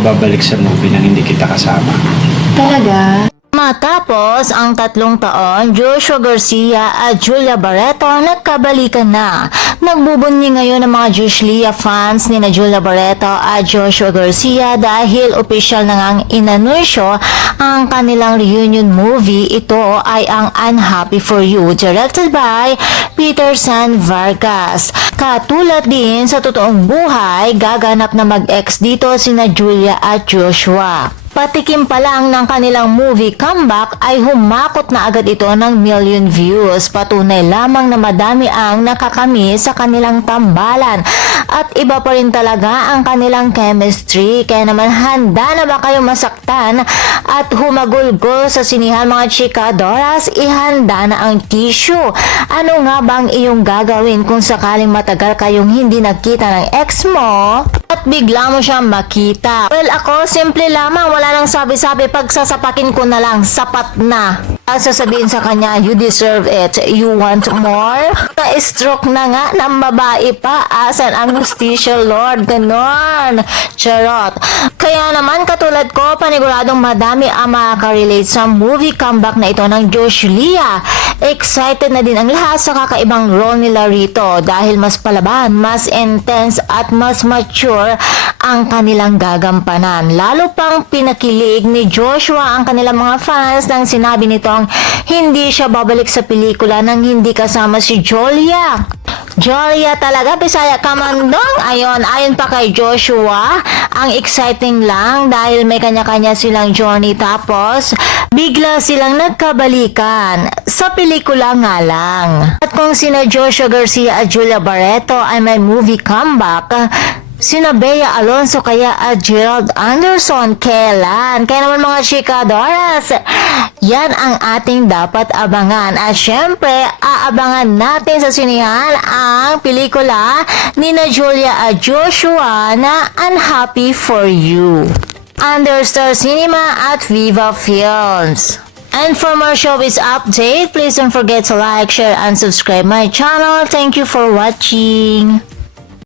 babalik sa movie nang hindi kita kasama. Talaga? Matapos ang 3 taon, Joshua Garcia at Julia Barreto nagkabalikan na. Nagbubunyi ngayon ang mga Josh Lia fans ni na Julia Barreto at Joshua Garcia dahil opisyal na ngang inanunsyo ang kanilang reunion movie. Ito ay ang Unhappy for You, directed by Peter San Vargas. Katulad din sa totoong buhay, gaganap na mag-ex dito sina Julia at Joshua. Patikim pa lang ng kanilang movie comeback ay humakot na agad ito ng million views. Patunay lamang na madami ang nakakami sa kanilang tambalan. At iba pa rin talaga ang kanilang chemistry. Kaya naman handa na ba kayo masaktan at humagulgol sa sinihan mga chikadoras? Ihanda na ang tissue. Ano nga bang iyong gagawin kung sakaling matagal kayong hindi nagkita ng ex mo? At bigla mo siyang makita. Well, ako simple lamang, wala nang sabi-sabi, pagsasapakin ko na lang, sapat na. Sasabihin sa kanya, you deserve it, you want more? Na-stroke na nga ng babae pa, asan ang justisya Lord, ganon. Charot. Kaya naman katulad ko, paniguradong madami ang makaka-relate sa movie comeback na ito ng Josh Lia. Excited na din ang lahat sa kakaibang role nila rito dahil mas palaban, mas intense at mas mature ang kanilang gagampanan. Lalo pang pinakilig ni Joshua ang kanilang mga fans nang sinabi nitong hindi siya babalik sa pelikula nang hindi kasama si Julia. Julia talaga, Bisaya kamandong. Ayon pa kay Joshua, ang exciting lang dahil may kanya-kanya silang journey tapos bigla silang nagkabalikan. Sa pelikula nga lang. At kung sina Joshua Garcia at Julia Barreto ay may movie comeback, sina Bea Alonzo kaya at Gerald Anderson kailan? Kaya naman mga chikadoras, yan ang ating dapat abangan. At syempre, aabangan natin sa sinihan ang pelikula ni na Julia at Joshua na Unhappy for You. Under Star Cinema at Viva Films. And for more showbiz update, please don't forget to like, share, and subscribe my channel. Thank you for watching.